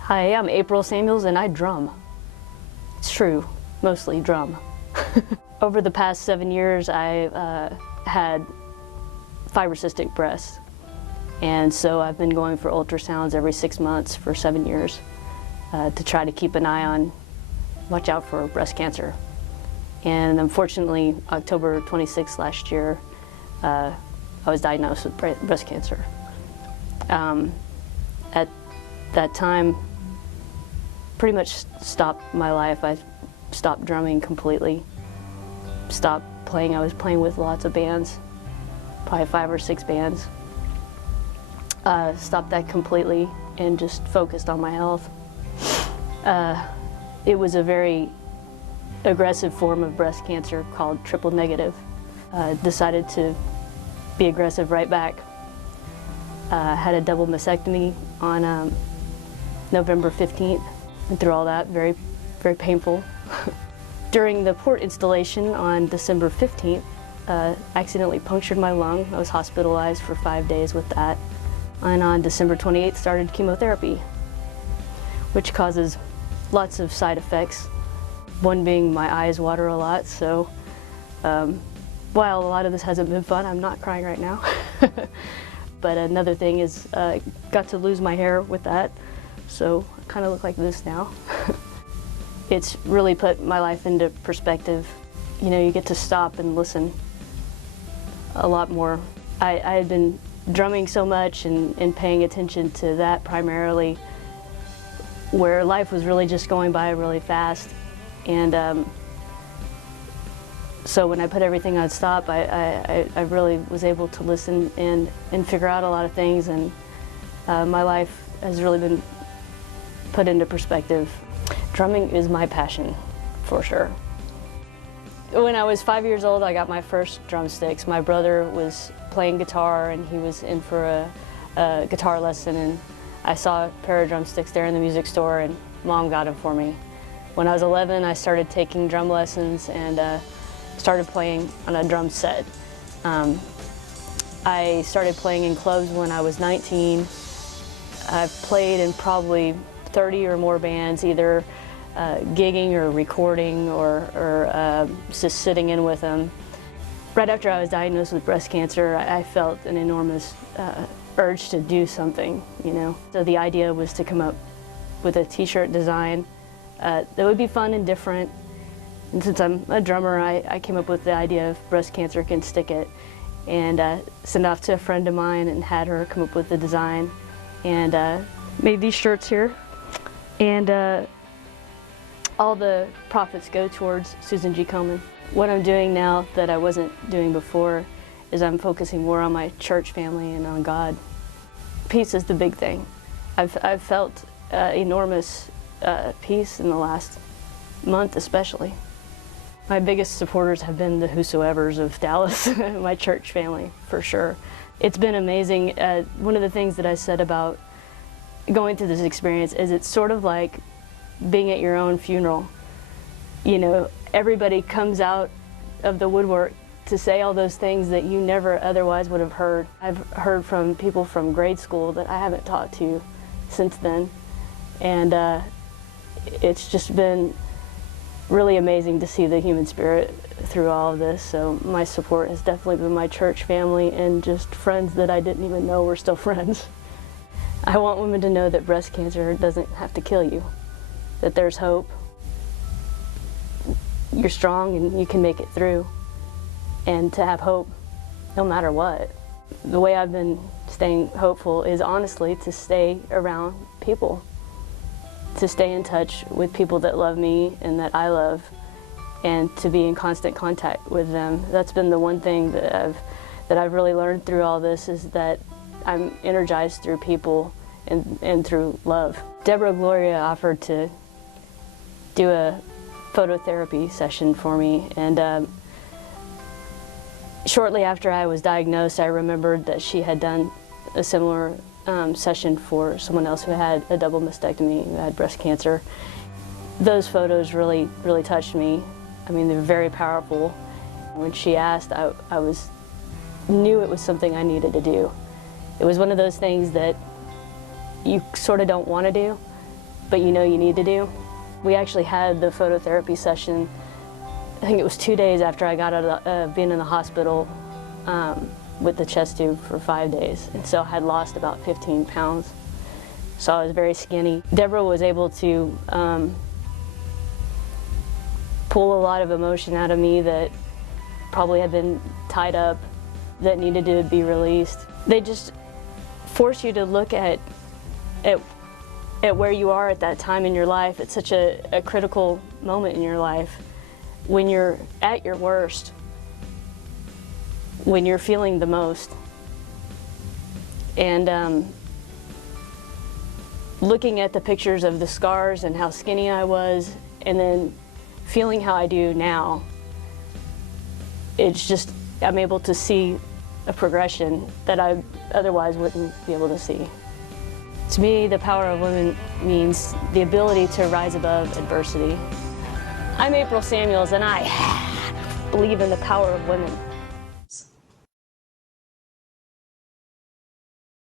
Hi, I'm April Samuels and I drum. It's true, mostly drum. Over the past 7 years, I've had fibrocystic breasts. And so I've been going for ultrasounds every 6 months for 7 years to try to keep an eye on, watch out for breast cancer. And unfortunately, October 26th last year, I was diagnosed with breast cancer. At that time, pretty much stopped my life. I stopped drumming completely, stopped playing. I was playing with lots of bands, probably 5 or 6 bands. Stopped that completely and just focused on my health. It was a very aggressive form of breast cancer called triple negative. Decided to be aggressive right back. Had a double mastectomy on November 15th. Went through all that, very, very painful. During the port installation on December 15th, accidentally punctured my lung. I was hospitalized for 5 days with that. And on December 28th, started chemotherapy, which causes lots of side effects. One being my eyes water a lot, so while a lot of this hasn't been fun, I'm not crying right now. But another thing is, got to lose my hair with that, so I kind of look like this now. It's really put my life into perspective. You know, you get to stop and listen a lot more. I had been drumming so much and paying attention to that primarily, where life was really just going by really fast. And so when I put everything on stop, I really was able to listen and figure out a lot of things, and my life has really been put into perspective. Drumming is my passion, for sure. When I was 5 years old, I got my first drumsticks. My brother was playing guitar and he was in for a guitar lesson, and I saw a pair of drumsticks there in the music store and Mom got them for me. When I was 11, I started taking drum lessons and started playing on a drum set. I started playing in clubs when I was 19. I've played in probably 30 or more bands, either gigging or recording or just sitting in with them. Right after I was diagnosed with breast cancer, I felt an enormous urge to do something, you know. So the idea was to come up with a t-shirt design that would be fun and different. And since I'm a drummer, I came up with the idea of breast cancer can stick it, and sent it off to a friend of mine and had her come up with the design, and made these shirts here. And all the profits go towards Susan G. Komen. What I'm doing now that I wasn't doing before is I'm focusing more on my church family and on God. Peace is the big thing. I've felt enormous peace in the last month especially. My biggest supporters have been the whosoevers of Dallas, my church family, for sure. It's been amazing. One of the things that I said about going through this experience is it's sort of like being at your own funeral. You know, everybody comes out of the woodwork to say all those things that you never otherwise would have heard. I've heard from people from grade school that I haven't talked to since then, and it's just been really amazing to see the human spirit through all of this. So my support has definitely been my church family and just friends that I didn't even know were still friends. I want women to know that breast cancer doesn't have to kill you, that there's hope. You're strong and you can make it through, and to have hope no matter what. The way I've been staying hopeful is honestly to stay around people, to stay in touch with people that love me and that I love, and to be in constant contact with them. That's been the one thing that I've really learned through all this, is that I'm energized through people and through love. Debra Gloria offered to do a phototherapy session for me, and shortly after I was diagnosed, I remembered that she had done a similar session for someone else who had a double mastectomy, who had breast cancer. Those photos really touched me. I mean, they're very powerful. When she asked, I was knew it was something I needed to do. It was one of those things that you sort of don't want to do, but you know you need to do. We actually had the phototherapy session, I think it was 2 days after I got out of being in the hospital with the chest tube for 5 days. And so I had lost about 15 pounds. So I was very skinny. Debra was able to pull a lot of emotion out of me that probably had been tied up, that needed to be released. They just force you to look at where you are at that time in your life. It's such a critical moment in your life. When you're at your worst, when you're feeling the most. And looking at the pictures of the scars and how skinny I was, and then feeling how I do now, it's just, I'm able to see a progression that I otherwise wouldn't be able to see. To me, the power of women means the ability to rise above adversity. I'm April Samuels, and I believe in the power of women.